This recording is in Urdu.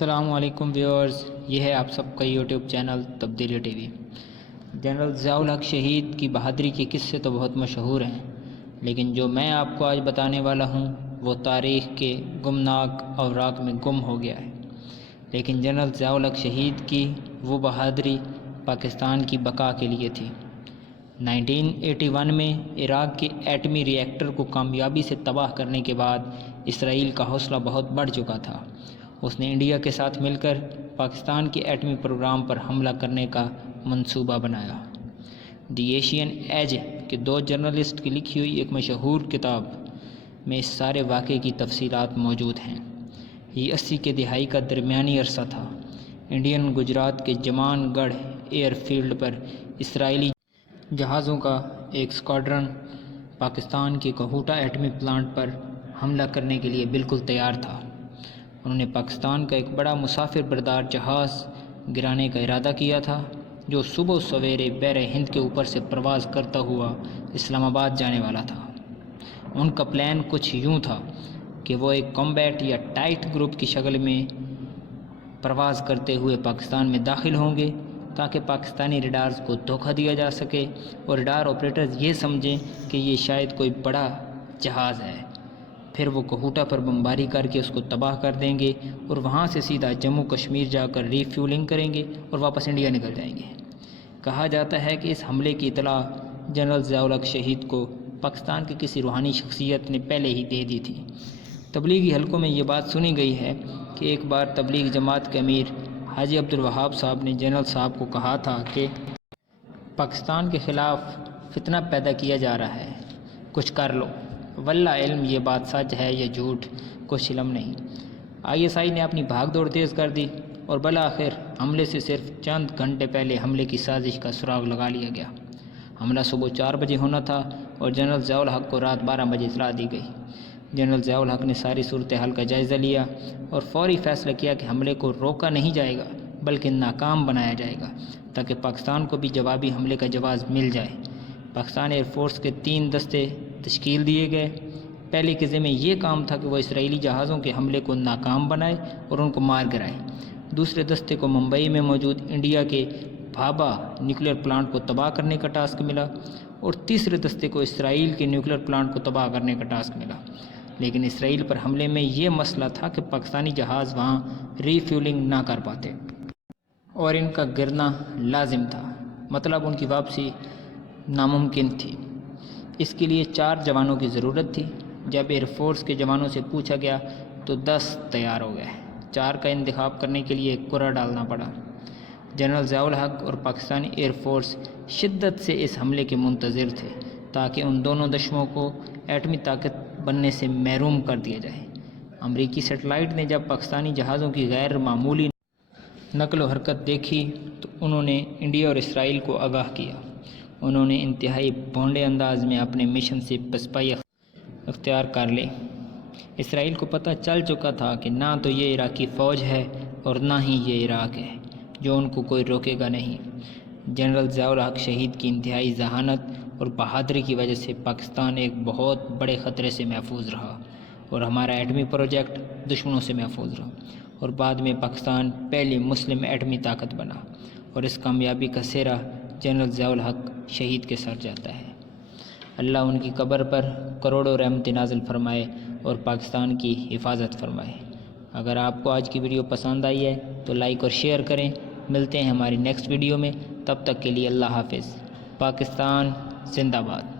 السلام علیکم ویورز، یہ ہے آپ سب کا یوٹیوب چینل تبدیلی ٹی وی۔ جنرل ضیاء الحق شہید کی بہادری کے قصے تو بہت مشہور ہیں، لیکن جو میں آپ کو آج بتانے والا ہوں وہ تاریخ کے گمناک اوراق میں گم ہو گیا ہے۔ لیکن جنرل ضیاء الحق شہید کی وہ بہادری پاکستان کی بقا کے لیے تھی۔ 1981 میں عراق کے ایٹمی ری ایکٹر کو کامیابی سے تباہ کرنے کے بعد اسرائیل کا حوصلہ بہت بڑھ چکا تھا۔ اس نے انڈیا کے ساتھ مل کر پاکستان کے ایٹمی پروگرام پر حملہ کرنے کا منصوبہ بنایا۔ دی ایشین ایج کے دو جرنلسٹ کی لکھی ہوئی ایک مشہور کتاب میں اس سارے واقعے کی تفصیلات موجود ہیں۔ یہ 80 کے دہائی کا درمیانی عرصہ تھا۔ انڈین گجرات کے جمان گڑھ ایئر فیلڈ پر اسرائیلی جہازوں کا ایک اسکواڈرن پاکستان کے کوہوٹا ایٹمی پلانٹ پر حملہ کرنے کے لیے بالکل تیار تھا۔ انہوں نے پاکستان کا ایک بڑا مسافر بردار جہاز گرانے کا ارادہ کیا تھا، جو صبح سویرے بحر ہند کے اوپر سے پرواز کرتا ہوا اسلام آباد جانے والا تھا۔ ان کا پلان کچھ یوں تھا کہ وہ ایک کمبیٹ یا ٹائٹ گروپ کی شکل میں پرواز کرتے ہوئے پاکستان میں داخل ہوں گے تاکہ پاکستانی ریڈارز کو دھوکہ دیا جا سکے اور ریڈار آپریٹرز یہ سمجھیں کہ یہ شاید کوئی بڑا جہاز ہے۔ پھر وہ کوہوٹا پر بمباری کر کے اس کو تباہ کر دیں گے اور وہاں سے سیدھا جموں کشمیر جا کر ری فیولنگ کریں گے اور واپس انڈیا نکل جائیں گے۔ کہا جاتا ہے کہ اس حملے کی اطلاع جنرل ضیاء الحق شہید کو پاکستان کی کسی روحانی شخصیت نے پہلے ہی دے دی تھی۔ تبلیغی حلقوں میں یہ بات سنی گئی ہے کہ ایک بار تبلیغ جماعت کے امیر حاجی عبدالوہاب صاحب نے جنرل صاحب کو کہا تھا کہ پاکستان کے خلاف فتنہ پیدا کیا جا رہا ہے، کچھ کر لو۔ واللہ علم یہ بات سچ ہے یا جھوٹ کچھ علم نہیں۔ ISI نے اپنی بھاگ دوڑ تیز کر دی اور بالآخر حملے سے صرف چند گھنٹے پہلے حملے کی سازش کا سراغ لگا لیا گیا۔ حملہ صبح 4 بجے ہونا تھا اور جنرل ضیاء الحق کو رات 12 بجے اطلاع دی گئی۔ جنرل ضیاء الحق نے ساری صورتحال کا جائزہ لیا اور فوری فیصلہ کیا کہ حملے کو روکا نہیں جائے گا بلکہ ناکام بنایا جائے گا تاکہ پاکستان کو بھی جوابی حملے کا جواز مل جائے۔ پاکستان ایئر فورس کے 3 دستے تشکیل دیے گئے۔ پہلے کے ذمہ یہ کام تھا کہ وہ اسرائیلی جہازوں کے حملے کو ناکام بنائے اور ان کو مار گرائے۔ دوسرے دستے کو ممبئی میں موجود انڈیا کے بھابھا نیوکلیر پلانٹ کو تباہ کرنے کا ٹاسک ملا اور تیسرے دستے کو اسرائیل کے نیوکلیر پلانٹ کو تباہ کرنے کا ٹاسک ملا۔ لیکن اسرائیل پر حملے میں یہ مسئلہ تھا کہ پاکستانی جہاز وہاں ری فیولنگ نہ کر پاتے اور ان کا گرنا لازم تھا، مطلب ان کی واپسی ناممکن تھی۔ اس کے لیے 4 جوانوں کی ضرورت تھی۔ جب ایئر فورس کے جوانوں سے پوچھا گیا تو 10 تیار ہو گئے۔ 4 کا انتخاب کرنے کے لیے ایک کرہ ڈالنا پڑا۔ جنرل ضیاء الحق اور پاکستانی ایئر فورس شدت سے اس حملے کے منتظر تھے تاکہ ان دونوں دشمنوں کو ایٹمی طاقت بننے سے محروم کر دیا جائے۔ امریکی سیٹلائٹ نے جب پاکستانی جہازوں کی غیر معمولی نقل و حرکت دیکھی تو انہوں نے انڈیا اور اسرائیل کو آگاہ کیا۔ انہوں نے انتہائی بھونڈے انداز میں اپنے مشن سے پسپائی اختیار کر لی۔ اسرائیل کو پتہ چل چکا تھا کہ نہ تو یہ عراقی فوج ہے اور نہ ہی یہ عراق ہے، جو ان کو کوئی روکے گا نہیں۔ جنرل ضیاء الحق شہید کی انتہائی ذہانت اور بہادری کی وجہ سے پاکستان ایک بہت بڑے خطرے سے محفوظ رہا اور ہمارا ایٹمی پروجیکٹ دشمنوں سے محفوظ رہا اور بعد میں پاکستان پہلی مسلم ایٹمی طاقت بنا، اور اس کامیابی کا سہرا جنرل ضیاء الحق شہید کے سر جاتا ہے۔ اللہ ان کی قبر پر کروڑوں رحمت نازل فرمائے اور پاکستان کی حفاظت فرمائے۔ اگر آپ کو آج کی ویڈیو پسند آئی ہے تو لائک اور شیئر کریں۔ ملتے ہیں ہماری نیکسٹ ویڈیو میں، تب تک کے لیے اللہ حافظ۔ پاکستان زندہ باد۔